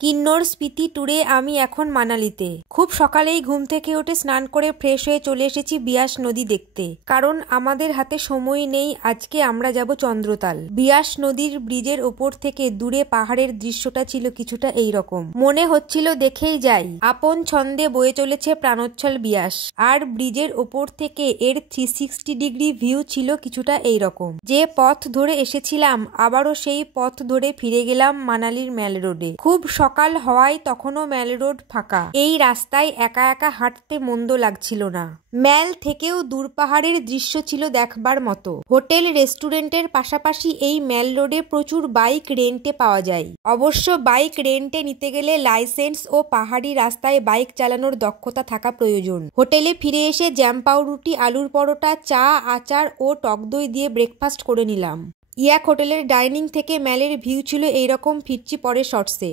কিন্নর স্পিতি ট্যুরে আমি এখন মানালিতে। খুব সকালেই ঘুম থেকে উঠে স্নান করে ফ্রেশ হয়ে চলে এসেছি বিয়াস নদী দেখতে, কারণ আমাদের হাতে সময় নেই। আজকে আমরা যাব চন্দ্রতাল। বিয়াস নদীর ব্রিজের ওপর থেকে দূরে পাহাড়ের দৃশ্যটা ছিল কিছুটা এইরকম, মনে হচ্ছিল দেখেই যাই। আপন ছন্দে বয়ে চলেছে প্রাণোচ্ছল বিয়াস, আর ব্রিজের ওপর থেকে এর 360 ডিগ্রি ভিউ ছিল কিছুটা এইরকম। যে পথ ধরে এসেছিলাম আবারও সেই পথ ধরে ফিরে গেলাম মানালির ম্যাল রোডে। খুব সকাল হওয়ায় তখনও ম্যাল রোড ফাঁকা। এই রাস্তায় একা একা হাঁটতে মন্দ লাগছিল না। ম্যাল থেকেও দূর পাহাড়ের দৃশ্য ছিল দেখবার মতো। হোটেল রেস্টুরেন্টের পাশাপাশি এই ম্যাল রোডে প্রচুর বাইক রেন্টে পাওয়া যায়। অবশ্য বাইক রেন্টে নিতে গেলে লাইসেন্স ও পাহাড়ি রাস্তায় বাইক চালানোর দক্ষতা থাকা প্রয়োজন। হোটেলে ফিরে এসে জ্যাম পাউরুটি, আলুর পরোটা, চা, আচার ও টক দই দিয়ে ব্রেকফাস্ট করে নিলাম। ইয়াক হোটেলের ডাইনিং থেকে ম্যালের ভিউ ছিল এইরকম। ফিরছি পরের শর্টসে।